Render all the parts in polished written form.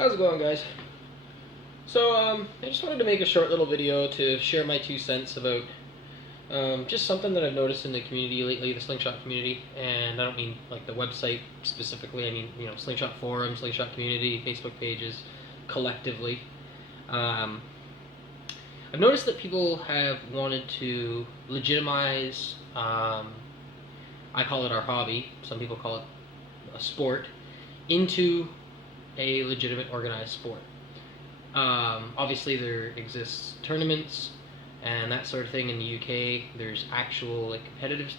How's it going, guys? So, I just wanted to make a short little video to share my 2 cents about just something that I've noticed in the community lately, the Slingshot community, and I don't mean like the website specifically. I mean, Slingshot forums, Slingshot community, Facebook pages, collectively. Um, I've noticed that people have wanted to legitimize. I call it our hobby. Some people call it a sport, into a legitimate organized sport. Obviously, there exists tournaments and that sort of thing in the UK. There's actual like competitive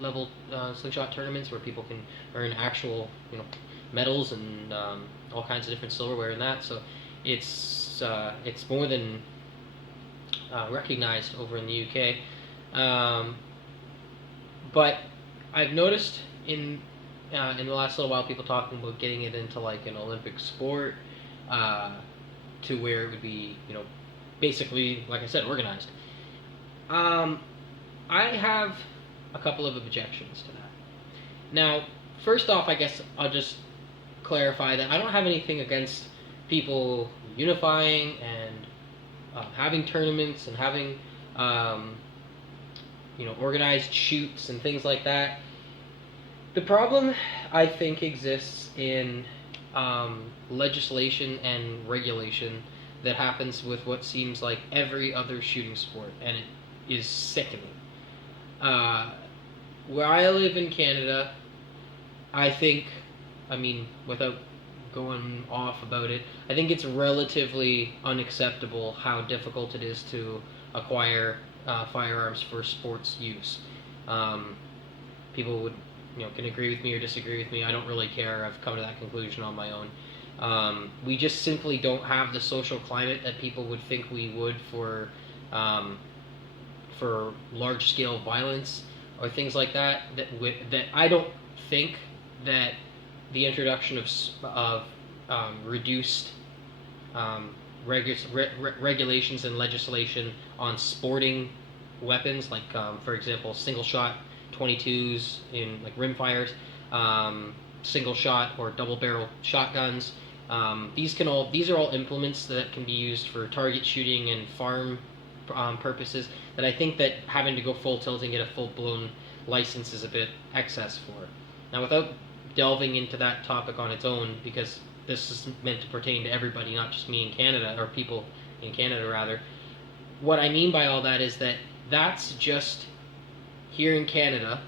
level slingshot tournaments where people can earn actual medals and all kinds of different silverware and that. So it's more than recognized over in the UK. But I've noticed in the last little while people talking about getting it into like an Olympic sport. To where it would be, basically, like I said, organized. I have a couple of objections to that. Now, first off, I guess I'll just clarify that I don't have anything against people unifying and having tournaments and having, organized shoots and things like that. The problem, I think, exists in legislation and regulation that happens with what seems like every other shooting sport, and it is sickening. Where I live in Canada, I think, without going off about it, I think it's relatively unacceptable how difficult it is to acquire firearms for sports use. People would can agree with me or disagree with me. I don't really care. I've come to that conclusion on my own. We just simply don't have the social climate that people would think we would for large-scale violence or things like that. That I don't think that the introduction of reduced regulations and legislation on sporting weapons, like for example, single shot 22s in like rimfires, single shot or double barrel shotguns. These are all implements that can be used for target shooting and farm purposes. That I think that having to go full tilt and get a full blown license is a bit excess for. Now, without delving into that topic on its own, because this is meant to pertain to everybody, not just me in Canada, or people in Canada rather. What I mean by all that is that that's just here in Canada,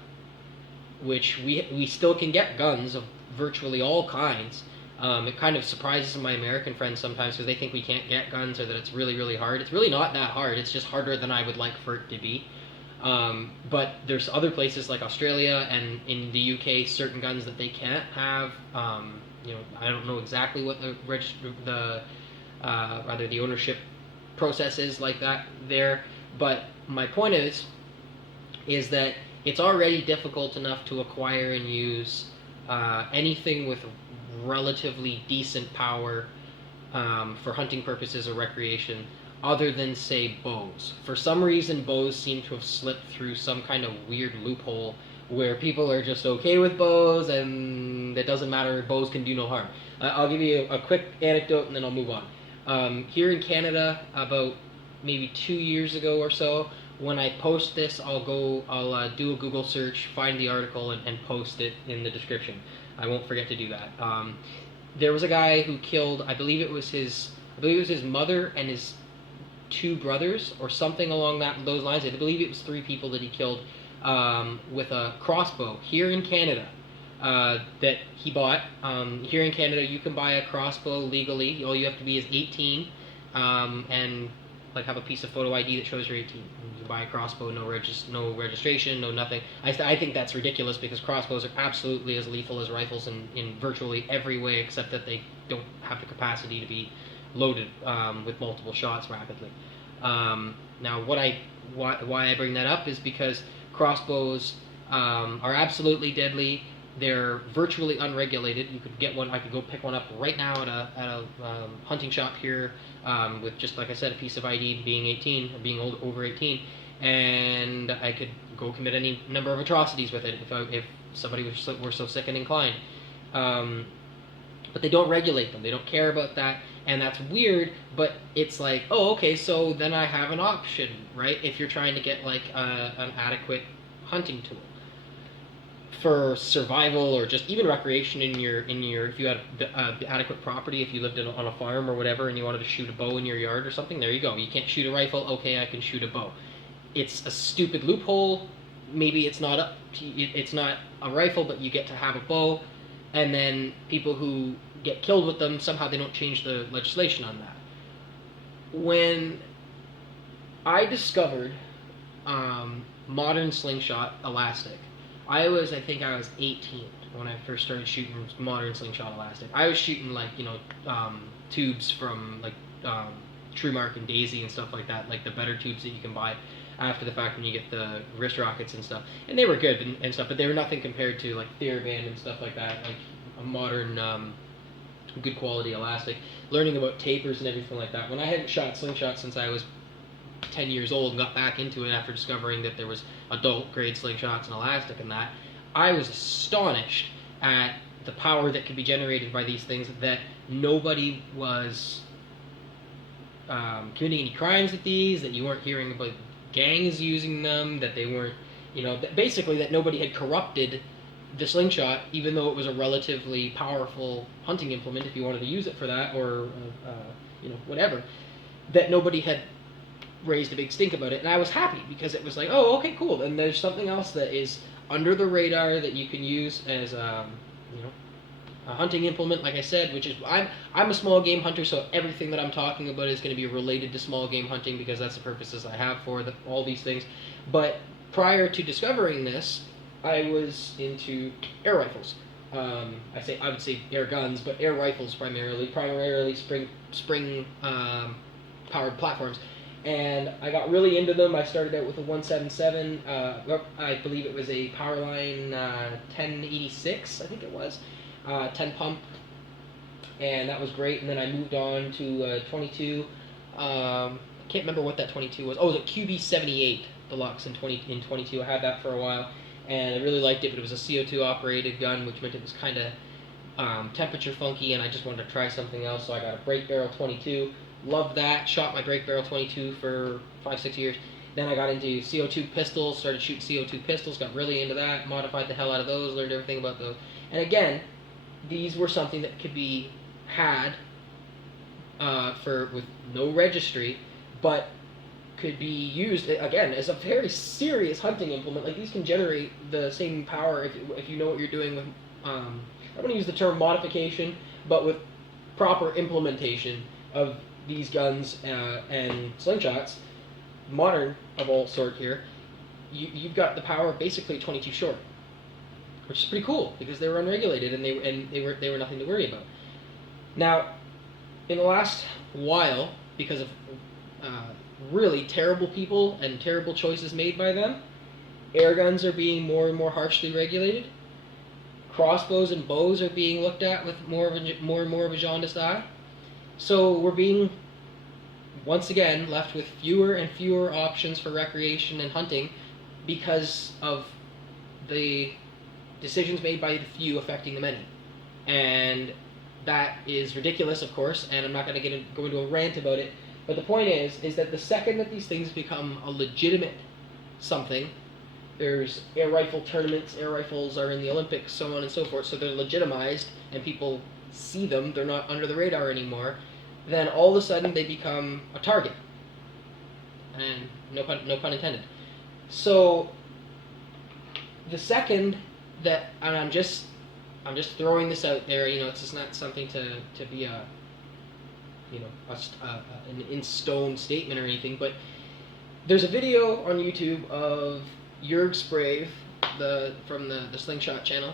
which we still can get guns of virtually all kinds. It kind of surprises my American friends sometimes because they think we can't get guns or that it's really, really hard. It's really not that hard. It's just harder than I would like for it to be. But there's other places like Australia and in the UK, certain guns that they can't have. I don't know exactly what the ownership process is like that there. But my point is that it's already difficult enough to acquire and use anything with relatively decent power for hunting purposes or recreation, other than, say, bows. For some reason, bows seem to have slipped through some kind of weird loophole where people are just okay with bows and it doesn't matter, bows can do no harm. I'll give you a quick anecdote and then I'll move on. Here in Canada, about maybe 2 years ago or so, when I post this, I'll do a Google search, find the article, and post it in the description. I won't forget to do that. There was a guy who killed, I believe it was his mother and his 2 brothers, or something along those lines. I believe it was 3 people that he killed with a crossbow here in Canada that he bought. Here in Canada, you can buy a crossbow legally. All you have to be is 18 and like have a piece of photo ID that shows you're 18. You buy a crossbow, no registration, no nothing. I think that's ridiculous because crossbows are absolutely as lethal as rifles in virtually every way, except that they don't have the capacity to be loaded with multiple shots rapidly. Now, why I bring that up is because crossbows are absolutely deadly. They're virtually unregulated. You could get one. I could go pick one up right now at a hunting shop here with just, like I said, a piece of ID being 18 or being over 18, and I could go commit any number of atrocities with it if somebody were so sick and inclined. but they don't regulate them. They don't care about that, and that's weird. But it's like, oh, okay, so then I have an option, right? If you're trying to get like an adequate hunting tool for survival or just even recreation in your if you had adequate property, if you lived on a farm or whatever, and you wanted to shoot a bow in your yard or something, there you go. You can't shoot a rifle. Okay, I can shoot a bow. It's a stupid loophole. Maybe it's not it's not a rifle, but you get to have a bow, and then people who get killed with them, somehow they don't change the legislation on that. When I discovered modern slingshot elastic, I think I was 18 when I first started shooting modern slingshot elastic. I was shooting like tubes from like True Mark and Daisy and stuff like that, like the better tubes that you can buy after the fact when you get the wrist rockets and stuff, and they were good and stuff, but they were nothing compared to like TheraBand and stuff like that, like a modern good quality elastic. Learning about tapers and everything like that. When I hadn't shot slingshot since I was 10 years old and got back into it after discovering that there was adult grade slingshots and elastic and that, I was astonished at the power that could be generated by these things, that nobody was committing any crimes with these, that you weren't hearing about gangs using them, that they weren't, basically that nobody had corrupted the slingshot, even though it was a relatively powerful hunting implement if you wanted to use it for that, or whatever, that nobody had raised a big stink about it. And I was happy because it was like, oh, okay, cool, and there's something else that is under the radar that you can use as a hunting implement, like I said, which is I'm a small game hunter, so everything that I'm talking about is going to be related to small game hunting because that's the purposes I have for all these things. But prior to discovering this, I was into air rifles. I would say air guns, but air rifles primarily spring powered platforms. And I got really into them. I started out with a 177. I believe it was a Powerline 1086, I think it was. 10 pump, and that was great. And then I moved on to 22. I can't remember what that 22 was. Oh, it was a QB78 Deluxe in 22. I had that for a while, and I really liked it, but it was a CO2 operated gun, which meant it was kind of temperature funky, and I just wanted to try something else, so I got a break barrel 22. Loved that. Shot my break barrel 22 for 5-6 years. Then I got into CO2 pistols, started shooting CO2 pistols, got really into that, modified the hell out of those, learned everything about those. And again, these were something that could be had with no registry, but could be used again as a very serious hunting implement. Like, these can generate the same power if you know what you're doing with. I don't want to use the term modification, but with proper implementation of these guns and slingshots, modern of all sort here, you've got the power of basically 22 short, which is pretty cool because they were unregulated and they were nothing to worry about. Now, in the last while, because of really terrible people and terrible choices made by them, air guns are being more and more harshly regulated. Crossbows and bows are being looked at with more and more of a jaundiced eye. So we're being, once again, left with fewer and fewer options for recreation and hunting because of the decisions made by the few affecting the many. And that is ridiculous, of course, and I'm not going to go into a rant about it. But the point is that the second that these things become a legitimate something, there's air rifle tournaments, air rifles are in the Olympics, so on and so forth, so they're legitimized and people see them, they're not under the radar anymore, then all of a sudden they become a target. And no pun intended. So the second that, and I'm just throwing this out there, it's just not something to be an in stone statement or anything, but there's a video on YouTube of Jurg Sprave, from the Slingshot channel,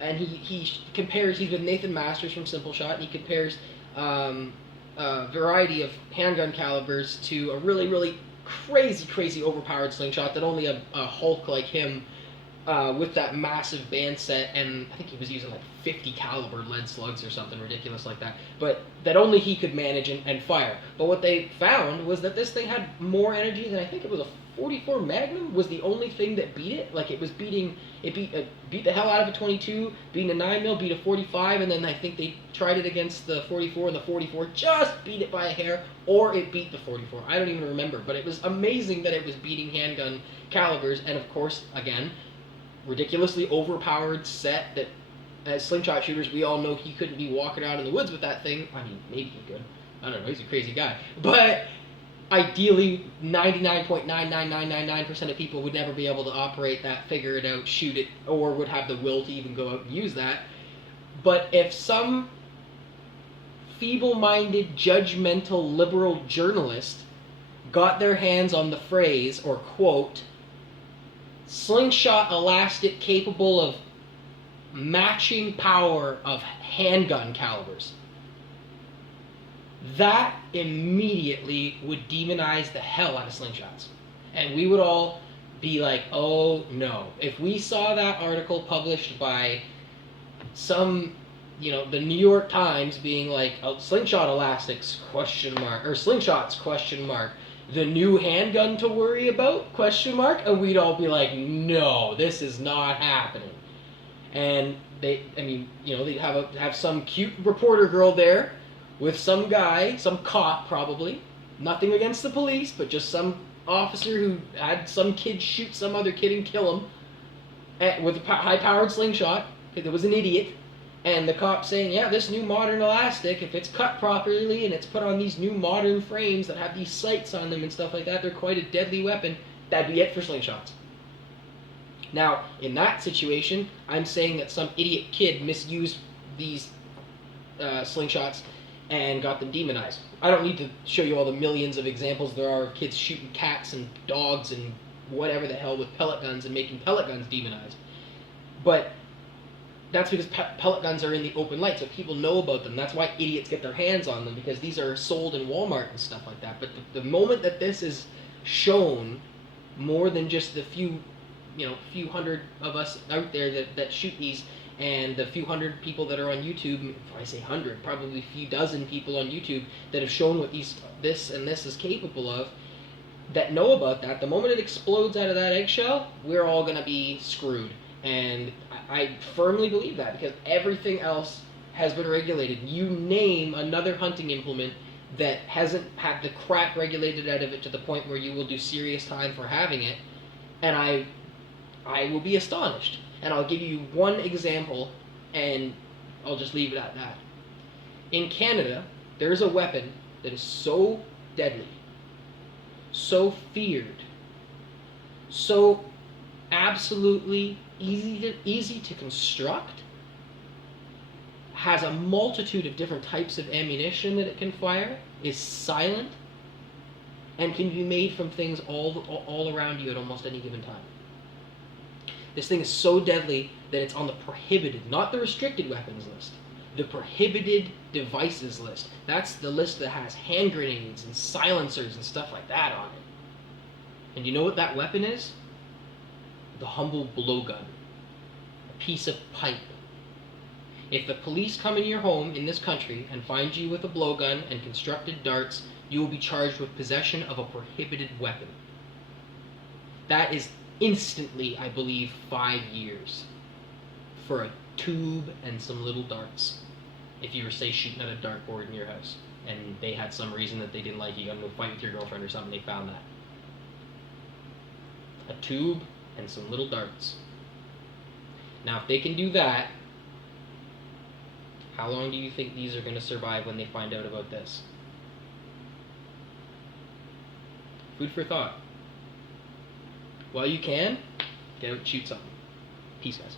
and he compares. He's with Nathan Masters from Simple Shot, and he compares a variety of handgun calibers to a really, really crazy overpowered slingshot that only a Hulk like him with that massive band set, and I think he was using like 50 caliber lead slugs or something ridiculous like that, but that only he could manage and fire. But what they found was that this thing had more energy than, I think it was a 44 Magnum was the only thing that beat it. Like it was beating, it beat the hell out of a 22, beating a 9mm, beat a 45, and then I think they tried it against the 44, and the 44 just beat it by a hair, or it beat the 44. I don't even remember, but it was amazing that it was beating handgun calibers, and of course, again, ridiculously overpowered set that, as slingshot shooters, we all know he couldn't be walking out in the woods with that thing. I mean, maybe he could. I don't know, he's a crazy guy. But ideally, 99.99999% of people would never be able to operate that, figure it out, shoot it, or would have the will to even go out and use that. But if some feeble-minded, judgmental, liberal journalist got their hands on the phrase, or quote, slingshot elastic capable of matching power of handgun calibers, that immediately would demonize the hell out of slingshots. And we would all be like, oh no. If we saw that article published by some, the New York Times being like, oh, slingshot elastics, question mark, or slingshots, question mark, the new handgun to worry about, question mark, and we'd all be like, no, this is not happening. And they'd have some cute reporter girl there with some guy, some cop probably, nothing against the police, but just some officer who had some kid shoot some other kid and kill him with a high-powered slingshot, because it was an idiot, and the cop saying, yeah, this new modern elastic, if it's cut properly and it's put on these new modern frames that have these sights on them and stuff like that, they're quite a deadly weapon. That'd be it for slingshots. Now, in that situation, I'm saying that some idiot kid misused these slingshots and got them demonized. I don't need to show you all the millions of examples there are of kids shooting cats and dogs and whatever the hell with pellet guns and making pellet guns demonized. But that's because pellet guns are in the open light, so people know about them. That's why idiots get their hands on them, because these are sold in Walmart and stuff like that. But the moment that this is shown, more than just the few hundred of us out there that shoot these, and the few hundred people that are on YouTube, if I say hundred, probably a few dozen people on YouTube that have shown what this is capable of, that know about that, the moment it explodes out of that eggshell, we're all going to be screwed. And I firmly believe that, because everything else has been regulated. You name another hunting implement that hasn't had the crap regulated out of it to the point where you will do serious time for having it, and I will be astonished. And I'll give you one example, and I'll just leave it at that. In Canada, there's a weapon that is so deadly, so feared, so absolutely easy to construct, has a multitude of different types of ammunition that it can fire, is silent, and can be made from things all around you at almost any given time. This thing is so deadly that it's on the prohibited, not the restricted weapons list, the prohibited devices list. That's the list that has hand grenades and silencers and stuff like that on it. And you know what that weapon is? The humble blowgun. A piece of pipe. If the police come in your home in this country and find you with a blowgun and constructed darts, you will be charged with possession of a prohibited weapon. That is instantly, I believe, 5 years for a tube and some little darts. If you were, say, shooting at a dartboard in your house and they had some reason that they didn't like you, got into a fight with your girlfriend or something, they found that. A tube and some little darts. Now, if they can do that, how long do you think these are going to survive when they find out about this? Food for thought. While you can, get out and shoot something. Peace, guys.